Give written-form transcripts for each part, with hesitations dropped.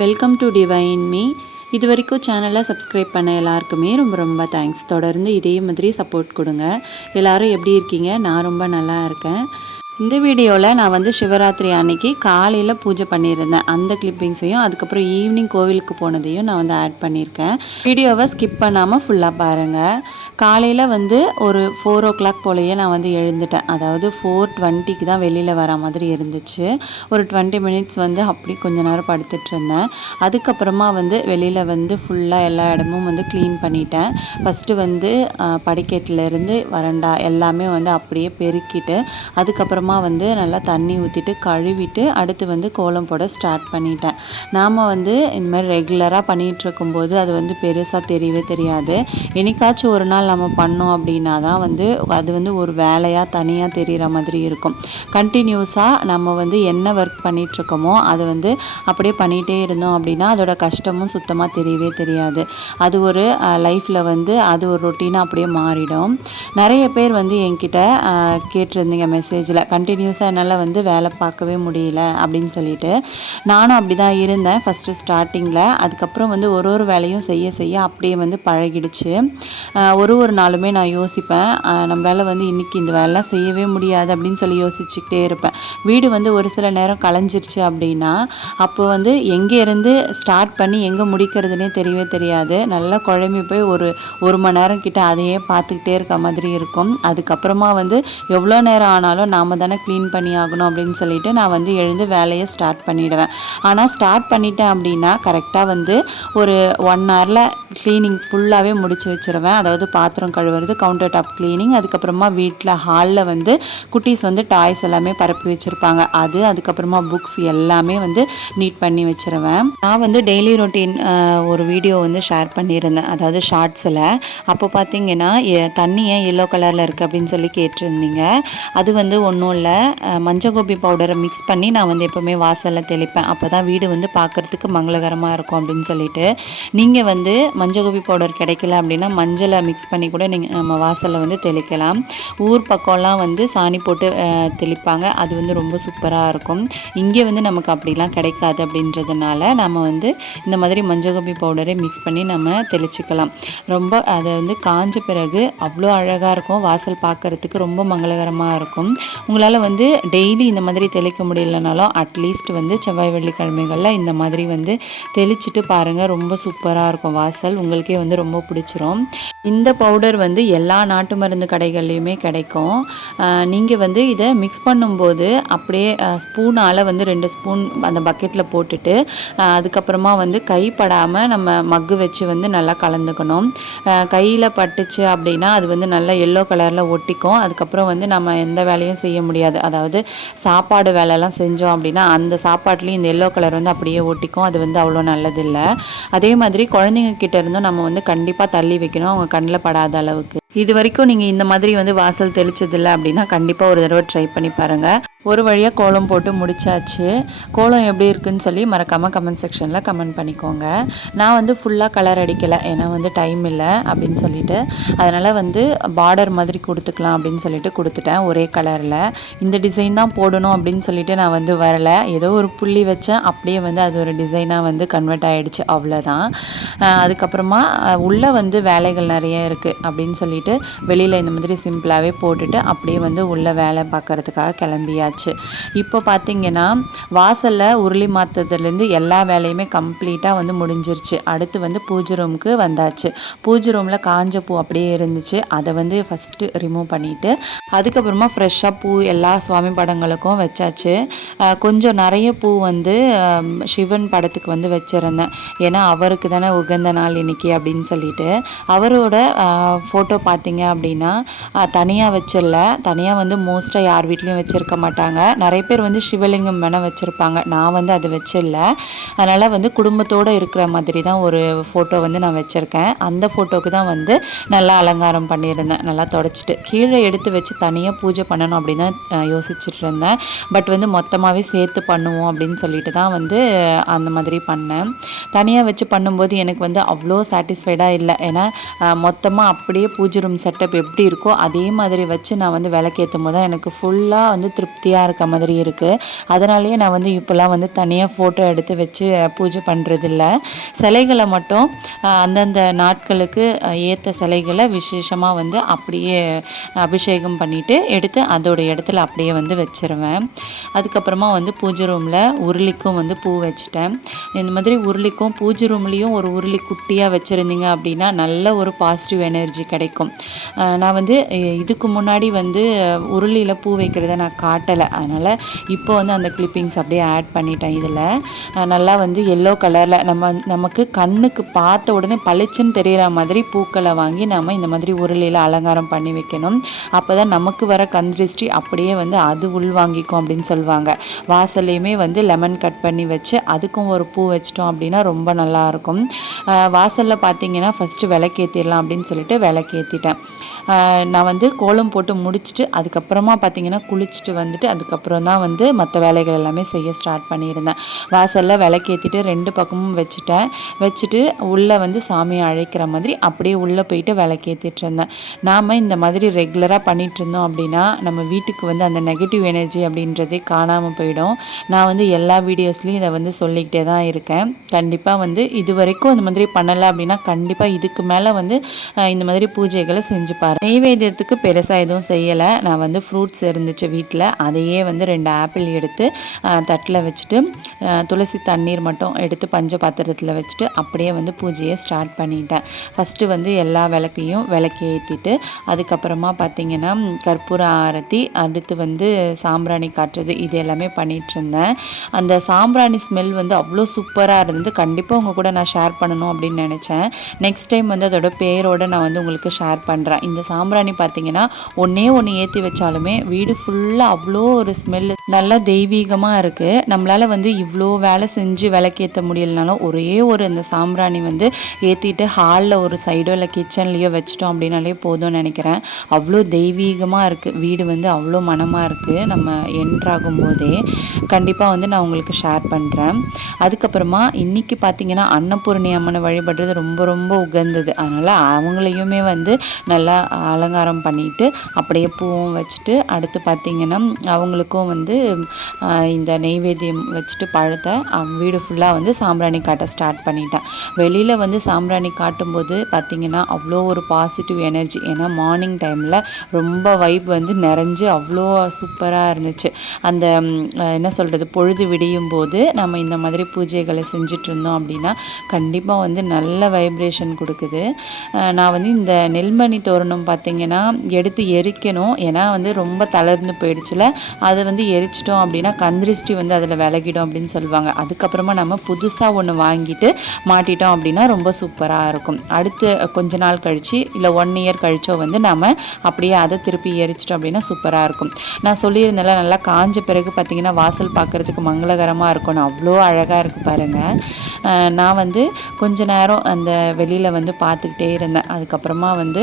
Welcome to divine me. இது வரைக்கும் சேனலை சப்ஸ்கிரைப் பண்ண எல்லாருக்குமே ரொம்ப ரொம்ப தேங்க்ஸ். தொடர்ந்து இதே மாதிரி சப்போர்ட் கொடுங்க. எல்லோரும் எப்படி இருக்கீங்க? நான் ரொம்ப நல்லா இருக்கேன். இந்த வீடியோவில் நான் சிவராத்திரி அன்னைக்கு காலையில் பூஜை பண்ணியிருந்தேன். அந்த கிளிப்பிங்ஸையும் அதுக்கப்புறம் ஈவினிங் கோவிலுக்கு போனதையும் நான் ஆட் பண்ணியிருக்கேன். வீடியோவை ஸ்கிப் பண்ணாமல் ஃபுல்லாக பாருங்கள். காலையில் ஒரு 4 o'clock போலேயே நான் எழுந்துட்டேன். அதாவது 4:20க்கு தான் வெளியில் வர மாதிரி இருந்துச்சு. ஒரு 20 minutes அப்படி கொஞ்ச நேரம் படுத்துட்டு இருந்தேன். அதுக்கப்புறமா வெளியில் ஃபுல்லாக எல்லா இடமும் க்ளீன் பண்ணிட்டேன். ஃபஸ்ட்டு படிக்கட்டிலேருந்து வரண்டா எல்லாமே அப்படியே பெருக்கிட்டு அதுக்கப்புறமா நல்லா தண்ணி ஊற்றிட்டு கழுவிட்டு அடுத்து கோலம் போட ஸ்டார்ட் பண்ணிட்டேன். நாம் இந்த மாதிரி ரெகுலராக பண்ணிகிட்டு இருக்கும்போது அது பெருசாக தெரியவே தெரியாது. என்னைக்காச்சும் ஒரு நாள் நம்ம பண்ணோம் அப்படின்னா தான் அது ஒரு வேலையாக தனியாக தெரிகிற மாதிரி இருக்கும். கண்டினியூஸாக நம்ம என்ன ஒர்க் பண்ணிகிட்ருக்கோமோ அதை அப்படியே பண்ணிகிட்டே இருந்தோம் அப்படின்னா அதோட கஷ்டமும் சுத்தமாக தெரியவே தெரியாது. அது ஒரு லைஃப்பில் அது ஒரு ரொட்டீனாக அப்படியே மாறிடும். நிறைய பேர் என்கிட்ட கேட்டிருந்தீங்க மெசேஜில், கண்டினியூஸாக என்னால் வேலை பார்க்கவே முடியல அப்படின்னு சொல்லிட்டு. நானும் அப்படி தான் இருந்தேன் ஃபஸ்ட்டு ஸ்டார்டிங்கில். அதுக்கப்புறம் ஒரு வேலையும் செய்ய செய்ய அப்படியே பழகிடுச்சு. ஒரு நாளுமே நான் யோசிப்பேன், நம்மளால் இன்றைக்கி இந்த வேலைலாம் செய்யவே முடியாது அப்படின்னு சொல்லி யோசிச்சுக்கிட்டே இருப்பேன். வீடு ஒரு சில நேரம் கலைஞ்சிருச்சு அப்படின்னா அப்போ எங்கேருந்து ஸ்டார்ட் பண்ணி எங்கே முடிக்கிறதுனே தெரியவே தெரியாது. நல்லா குழம்பி போய் ஒரு மணி நேரம் கிட்ட அதையே பார்த்துக்கிட்டே இருக்க மாதிரி இருக்கும். அதுக்கப்புறமா எவ்வளோ நேரம் ஆனாலும் நாம் தானே க்ளீன் பண்ணி ஆகணும் அப்படின்னு சொல்லிட்டு நான் எழுந்து வேலையை ஸ்டார்ட் பண்ணிவிடுவேன். ஆனால் ஸ்டார்ட் பண்ணிட்டேன் அப்படின்னா கரெக்டாக ஒரு 1 hourல க்ளீனிங் ஃபுல்லாகவே முடிச்சு வச்சுருவேன். அதாவது பாத்திரம் கழுவுறது, கவுண்டர் டாப் க்ளீனிங், அதுக்கப்புறமா வீட்டில் ஹாலில் குட்டீஸ் டாய்ஸ் எல்லாமே பரப்பி வச்சுருப்பாங்க, அதுக்கப்புறமா புக்ஸ் எல்லாமே நீட் பண்ணி வச்சுருவேன். நான் டெய்லி ரொட்டீன் ஒரு வீடியோ ஷேர் பண்ணியிருந்தேன், அதாவது ஷார்ட்ஸில். அப்போ பார்த்தீங்கன்னா தண்ணி ஏன் எல்லோ கலரில் இருக்குது அப்படின்னு சொல்லி கேட்டிருந்தீங்க. அது ஒன்றும் இல்லை, மஞ்சள் பவுடரை மிக்ஸ் பண்ணி நான் எப்போவுமே வாசலில் தெளிப்பேன். அப்போ தான் வீடு பார்க்குறதுக்கு மங்களகரமாக இருக்கும் அப்படின்னு சொல்லிட்டு. நீங்கள் மஞ்சள் பவுடர் கிடைக்கல அப்படின்னா மஞ்சளை மிக்ஸ் பண்ணி கூட நம்ம வாசலில் தெளிக்கலாம். ஊர் பக்கம்லாம் சாணி போட்டு தெளிப்பாங்க, அது ரொம்ப சூப்பராக இருக்கும். இங்கே நமக்கு அப்படிலாம் கிடைக்காது அப்படின்றதுனால நம்ம இந்த மாதிரி மஞ்சள் பவுடரை மிக்ஸ் பண்ணி நம்ம தெளிச்சிக்கலாம். ரொம்ப அதை காஞ்ச பிறகு அவ்வளோ அழகாக இருக்கும், வாசல் பார்க்குறதுக்கு ரொம்ப மங்களகரமாக இருக்கும். உங்களால் டெய்லி இந்த மாதிரி தெளிக்க முடியலனாலும் அட்லீஸ்ட் செவ்வாய் வெள்ளிக்கிழமைகளில் இந்த மாதிரி தெளிச்சிட்டு பாருங்கள், ரொம்ப சூப்பராக இருக்கும் வாசல். உங்களுக்கே ரொம்ப பிடிச்சிரும். இந்த பவுடர் எல்லா நாட்டு மருந்து கடைகள்லையுமே கிடைக்கும். நீங்கள் இதை மிக்ஸ் பண்ணும்போது அப்படியே ஸ்பூனால் 2 ஸ்பூன் அந்த பக்கெட்டில் போட்டுட்டு அதுக்கப்புறமா கைப்படாமல் நம்ம மக்கு வச்சு நல்லா கலந்துக்கணும். கையில் பட்டுச்சு அப்படின்னா அது நல்லா எல்லோ கலரில் ஒட்டிக்கும். அதுக்கப்புறம் நம்ம எந்த வேலையும் செய்ய முடியாது. அதாவது சாப்பாடு வேலைலாம் செஞ்சோம் அப்படின்னா அந்த சாப்பாட்லேயும் இந்த எல்லோ கலர் அப்படியே ஒட்டிக்கும். அது அவ்வளோ நல்லதில்லை. அதே மாதிரி குழந்தைங்க கிட்ட இருந்தும் நம்ம கண்டிப்பாக தள்ளி வைக்கணும், அவங்க கண்ணில் படாத அளவுக்கு. இது வரைக்கும் நீங்கள் இந்த மாதிரி வாசல் தெளிச்சதில்லை அப்படின்னா கண்டிப்பாக ஒரு தடவை ட்ரை பண்ணி பாருங்கள். ஒரு வழியாக கோலம் போட்டு முடிச்சாச்சு. கோலம் எப்படி இருக்குன்னு சொல்லி மறக்காமல் கமெண்ட் செக்ஷனில் கமெண்ட் பண்ணிக்கோங்க. நான் ஃபுல்லாக கலர் அடிக்கலை, ஏன்னா டைம் இல்லை அப்படின்னு சொல்லிட்டு. அதனால் பார்டர் மாதிரி கொடுத்துக்கலாம் அப்படின்னு சொல்லிட்டு கொடுத்துட்டேன் ஒரே கலரில். இந்த டிசைன் தான் போடணும் அப்படின்னு சொல்லிட்டு நான் வரலை, ஏதோ ஒரு புள்ளி வச்சேன், அப்படியே அது ஒரு டிசைனாக கன்வெர்ட் ஆகிடுச்சு, அவ்வளோதான். அதுக்கப்புறமா உள்ளே வேலைகள் நிறைய இருக்குது அப்படின்னு சொல்லிட்டு வெளியில் இந்த மாதிரி சிம்பிளாகவே போட்டுட்டு அப்படியே உள்ளே வேலை பார்க்குறதுக்காக கிளம்பியாச்சு. இப்போ பார்த்தீங்கன்னா வாசலில் உருளி மாற்றதுலேருந்து எல்லா வேலையுமே கம்ப்ளீட்டாக முடிஞ்சிருச்சு. அடுத்து பூஜை ரூமுக்கு வந்தாச்சு. பூஜை ரூமில் காஞ்ச பூ அப்படியே இருந்துச்சு, அதை ஃபஸ்ட்டு ரிமூவ் பண்ணிவிட்டு அதுக்கப்புறமா ஃப்ரெஷ்ஷாக பூ எல்லா சுவாமி படங்களுக்கும் வச்சாச்சு. கொஞ்சம் நிறைய பூ சிவன் படத்துக்கு வச்சுருந்தேன், ஏன்னா அவருக்கு தானே உகந்த நாள் இன்னைக்கு அப்படின்னு சொல்லிட்டு. அவரோட ஃபோட்டோ பார்த்தீங்க அப்படின்னா தனியாக வச்சிடல, தனியாக மோஸ்ட்டாக யார் வீட்லேயும் வச்சுருக்க மாட்டாங்க. நிறைய பேர் சிவலிங்கம் வேணால் வச்சுருப்பாங்க, நான் அது வச்சிடல. அதனால் குடும்பத்தோடு இருக்கிற மாதிரி தான் ஒரு ஃபோட்டோ நான் வச்சுருக்கேன். அந்த ஃபோட்டோவுக்கு தான் நல்லா அலங்காரம் பண்ணியிருந்தேன். நல்லா தொடச்சிட்டு கீழே எடுத்து வச்சு தனியாக பூஜை பண்ணணும் அப்படின்னு தான் யோசிச்சுட்டு இருந்தேன். பட் மொத்தமாகவே சேர்த்து பண்ணுவோம் அப்படின்னு சொல்லிட்டு தான் அந்த மாதிரி பண்ணேன். தனியாக வச்சு பண்ணும்போது எனக்கு அவ்வளோ சாட்டிஸ்ஃபைடாக இல்லை, ஏன்னா மொத்தமாக அப்படியே பூஜை பூஜை ரூம் செட்டப் எப்படி இருக்கோ அதே மாதிரி வச்சு நான் வந்து விளக்கேற்றும் போது தான் எனக்கு ஃபுல்லாக வந்து திருப்தியாக இருக்க மாதிரி இருக்குது. அதனாலேயே நான் வந்து இப்போலாம் வந்து தனியாக ஃபோட்டோ எடுத்து வச்சு பூஜை பண்ணுறதில்ல. சிலைகளை மட்டும் அந்தந்த நாட்களுக்கு ஏற்ற சிலைகளை விசேஷமாக வந்து அப்படியே அபிஷேகம் பண்ணிவிட்டு எடுத்து அதோட இடத்துல அப்படியே வந்து வச்சுருவேன். அதுக்கப்புறமா வந்து பூஜை ரூமில் உருளிக்கும் வந்து பூ வச்சுட்டேன். இந்த மாதிரி உருளிக்கும் பூஜை ரூம்லேயும் ஒரு உருளி குட்டியாக வச்சுருந்தீங்க அப்படின்னா நல்ல ஒரு பாசிட்டிவ் எனர்ஜி கிடைக்கும். நான் வந்து இதுக்கு முன்னாடி வந்து உருளியில் பூ வைக்கிறத நான் காட்டலை. அதனால் இப்போ வந்து அந்த கிளிப்பிங்ஸ் அப்படியே ஆட் பண்ணிட்டேன். இதில் நல்லா வந்து எல்லோ கலரில் நமக்கு கண்ணுக்கு பார்த்த உடனே பளிச்சுன்னு தெரிகிற மாதிரி பூக்களை வாங்கி நம்ம இந்த மாதிரி உருளியில் அலங்காரம் பண்ணி வைக்கணும். அப்போ தான் நமக்கு வர கந்திருஷ்டி அப்படியே வந்து அது உள்வாங்கிக்கும் அப்படின்னு சொல்லுவாங்க. வாசல்லையுமே வந்து லெமன் கட் பண்ணி வச்சு அதுக்கும் ஒரு பூ வச்சிட்டோம் அப்படின்னா ரொம்ப நல்லாயிருக்கும். வாசலில் பார்த்தீங்கன்னா ஃபஸ்ட்டு விளக்கேற்றிடலாம் அப்படின்னு சொல்லிட்டு விளக்கேற்றிட்டேன். நான் வந்து கோலம் போட்டு முடிச்சுட்டு அதுக்கப்புறமா பார்த்திங்கன்னா குளிச்சுட்டு வந்துட்டு அதுக்கப்புறம் தான் வந்து மற்ற வேலைகள் எல்லாமே செய்ய ஸ்டார்ட் பண்ணியிருந்தேன். வாசலில் விளக்கேற்றிட்டு 2 பக்கமும் வச்சுட்டு உள்ளே வந்து சாமியை அழைக்கிற மாதிரி அப்படியே உள்ளே போயிட்டு விளக்கேற்றிட்டு இருந்தேன். நாம் இந்த மாதிரி ரெகுலராக பண்ணிகிட்டு இருந்தோம் அப்படின்னா நம்ம வீட்டுக்கு வந்து அந்த நெகட்டிவ் எனர்ஜி அப்படின்றதே காணாமல் போயிடும். நான் வந்து எல்லா வீடியோஸ்லேயும் இதை வந்து சொல்லிக்கிட்டே தான் இருக்கேன். கண்டிப்பாக வந்து இது வரைக்கும் இந்த மாதிரி பண்ணலை அப்படின்னா கண்டிப்பாக இதுக்கு மேலே வந்து இந்த மாதிரி பூஜைகளை செஞ்சு பாருங்கள். நெய்வேத்தியத்துக்கு பெருசாக எதுவும் செய்யலை. நான் வந்து ஃப்ரூட்ஸ் இருந்துச்சு வீட்டில், அதையே வந்து 2 ஆப்பிள் எடுத்து தட்டில் வச்சுட்டு துளசி தண்ணீர் மட்டும் எடுத்து பஞ்ச பாத்திரத்தில் வச்சுட்டு அப்படியே வந்து பூஜையை ஸ்டார்ட் பண்ணிட்டேன். ஃபஸ்ட்டு வந்து எல்லா விளக்கையும் விளக்கி ஏற்றிட்டு அதுக்கப்புறமா பார்த்திங்கன்னா கற்பூர ஆரத்தி, அடுத்து வந்து சாம்பிராணி காட்டுறது, இது எல்லாமே பண்ணிகிட்டு இருந்தேன். அந்த சாம்பிராணி ஸ்மெல் வந்து அவ்வளோ சூப்பராக இருந்தது. கண்டிப்பாக உங்கள் கூட நான் ஷேர் பண்ணணும் அப்படின்னு நினச்சேன். நெக்ஸ்ட் டைம் வந்து அதோட பேரோடு நான் வந்து உங்களுக்கு ஷேர் பண்ணுறேன். இந்த சாம்பிராணி பார்த்திங்கன்னா ஒன்று ஏற்றி வச்சாலுமே வீடு ஃபுல்லாக அவ்வளோ ஒரு ஸ்மெல் நல்லா தெய்வீகமாக இருக்குது. நம்மளால் வந்து இவ்வளோ வேலை செஞ்சு விளக்கேற்ற முடியலனாலும் ஒரே ஒரு இந்த சாம்பிராணி வந்து ஏற்றிட்டு ஹாலில் ஒரு சைடோ இல்லை கிச்சன்லேயோ வச்சிட்டோம் அப்படின்னாலே போதும்னு நினைக்கிறேன். அவ்வளோ தெய்வீகமாக இருக்குது வீடு, வந்து அவ்வளோ மனமாக இருக்குது. நம்ம என்ட்ராகும் போதே கண்டிப்பாக வந்து நான் உங்களுக்கு ஷேர் பண்ணுறேன். அதுக்கப்புறமா இன்றைக்கி பார்த்திங்கன்னா அன்னபூரணி அம்மனை வழிபடுறது ரொம்ப ரொம்ப உகந்தது. அதனால் அவங்களையுமே வந்து நல்லா அலங்காரம் பண்ணிவிட்டு அப்படியே பூவும் வச்சுட்டு அடுத்து பார்த்திங்கன்னா அவங்களுக்கும் வந்து இந்த நெய்வேத்தியம் வச்சுட்டு பழத்தை வீடு ஃபுல்லாக வந்து சாம்பிராணி காட்ட ஸ்டார்ட் பண்ணிட்டேன். வெளியில் வந்து சாம்பிராணி காட்டும்போது பார்த்திங்கன்னா அவ்வளோ ஒரு பாசிட்டிவ் எனர்ஜி. ஏன்னா மார்னிங் டைமில் ரொம்ப வைப் வந்து நிறைஞ்சு அவ்வளோ சூப்பராக இருந்துச்சு. அந்த என்ன சொல்கிறது, பொழுது விடியும் போது நம்ம இந்த மாதிரி பூஜைகளை செஞ்சுட்டு இருந்தோம் அப்படின்னா கண்டிப்பாக வந்து நல்ல வைப்ரேஷன் கொடுக்குது. நான் வந்து இந்த நெல்மணி தோரணம் பார்த்திங்கன்னா எடுத்து எரிக்கணும். ஏன்னா வந்து ரொம்ப தளர்ந்து போயிடுச்சுல, அதை வந்து எரிச்சிட்டோம் அப்படின்னா கந்திருஷ்டி வந்து அதில் விலகிடும் அப்படின்னு சொல்லுவாங்க. அதுக்கப்புறமா நம்ம புதுசாக ஒன்று வாங்கிட்டு மாட்டிட்டோம் அப்படின்னா ரொம்ப சூப்பராக இருக்கும். அடுத்து கொஞ்ச நாள் கழித்து இல்லை 1 இயர் கழிச்சோ வந்து நம்ம அப்படியே அதை திருப்பி எரிச்சிட்டோம் அப்படின்னா சூப்பராக இருக்கும். நான் சொல்லியிருந்தேன்ல, நல்லா காஞ்ச பிறகு பார்த்திங்கன்னா வாசல் பார்க்குறதுக்கு மங்களகரமாக இருக்கணும். அவ்வளோ அழகாக இருக்குது பாருங்கள். நான் வந்து கொஞ்ச நேரம் அந்த வெளியில் வந்து பார்த்துக்கிட்டே இருந்தேன். அதுக்கப்புறமா வந்து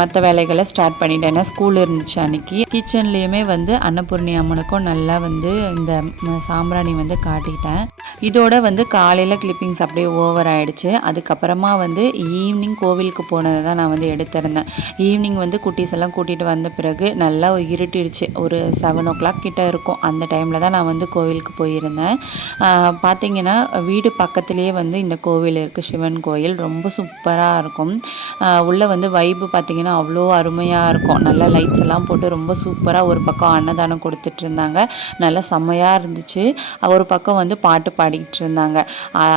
மற்ற வேலைகளை ஸ்டார்ட் பண்ணிட்டேன். ஏன்னா ஸ்கூல் இருந்துச்சு அன்றைக்கி. கிச்சன்லேயுமே வந்து அன்னபூர்ணி அம்மனுக்கும் நல்லா வந்து இந்த சாம்பிராணி வந்து காட்டிட்டேன். இதோட வந்து காலையில் கிளிப்பிங்ஸ் அப்படியே ஓவர் ஆகிடுச்சு. அதுக்கப்புறமா வந்து ஈவினிங் கோவிலுக்கு போனதை தான் நான் வந்து எடுத்திருந்தேன். ஈவினிங் வந்து குட்டீஸ் எல்லாம் கூட்டிகிட்டு வந்த பிறகு நல்லா இருட்டிடுச்சு. ஒரு 7 o'clock கிட்ட இருக்கும். அந்த டைமில் தான் நான் வந்து கோவிலுக்கு போயிருந்தேன். பார்த்திங்கன்னா வீடு பக்கத்துலேயே வந்து இந்த கோவில் இருக்குது, சிவன் கோயில். ரொம்ப சூப்பராக இருக்கும். உள்ளே வந்து வைப்பு பார்த்திங்கன்னா அவ்வளோ அருமையாக இருக்கும். நல்லா லைட்ஸ் எல்லாம் போட்டு ரொம்ப சூப்பராக ஒரு பக்கம் அன்னதானம் கொடுத்துட்டு இருந்தாங்க. நல்லா செம்மையாக இருந்துச்சு. ஒரு பக்கம் வந்து பாட்டு பாடிக்கிட்டு இருந்தாங்க.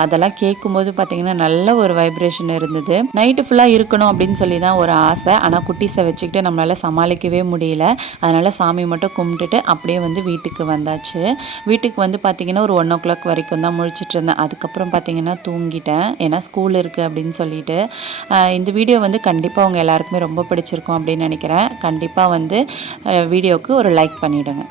அதெல்லாம் கேட்கும்போது பார்த்திங்கன்னா நல்ல ஒரு வைப்ரேஷன் இருந்தது. நைட்டு ஃபுல்லாக இருக்கணும் அப்படின்னு சொல்லி தான் ஒரு ஆசை. ஆனால் குட்டீஸை வச்சுக்கிட்டு நம்மளால் சமாளிக்கவே முடியல. அதனால் சாமி மட்டும் கும்பிட்டுட்டு அப்படியே வந்து வீட்டுக்கு வந்தாச்சு. வீட்டுக்கு வந்து பார்த்திங்கன்னா ஒரு 1 o'clock வரைக்கும் தான் முழிச்சிட்டு இருந்தேன். அதுக்கப்புறம் பார்த்திங்கன்னா தூங்கிட்டேன். ஏன்னா ஸ்கூல் இருக்குது அப்படின்னு சொல்லிட்டு. இந்த வீடியோ வந்து கண்டிப்பாக உங்கள் எல்லாருக்குமே ரொம்ப பிடிச்சிருக்கும் அப்படின்னு நினைக்கிறேன். கண்டிப்பாக வந்து வீடியோவுக்கு ஒரு லைக் பண்ணிவிடுங்க.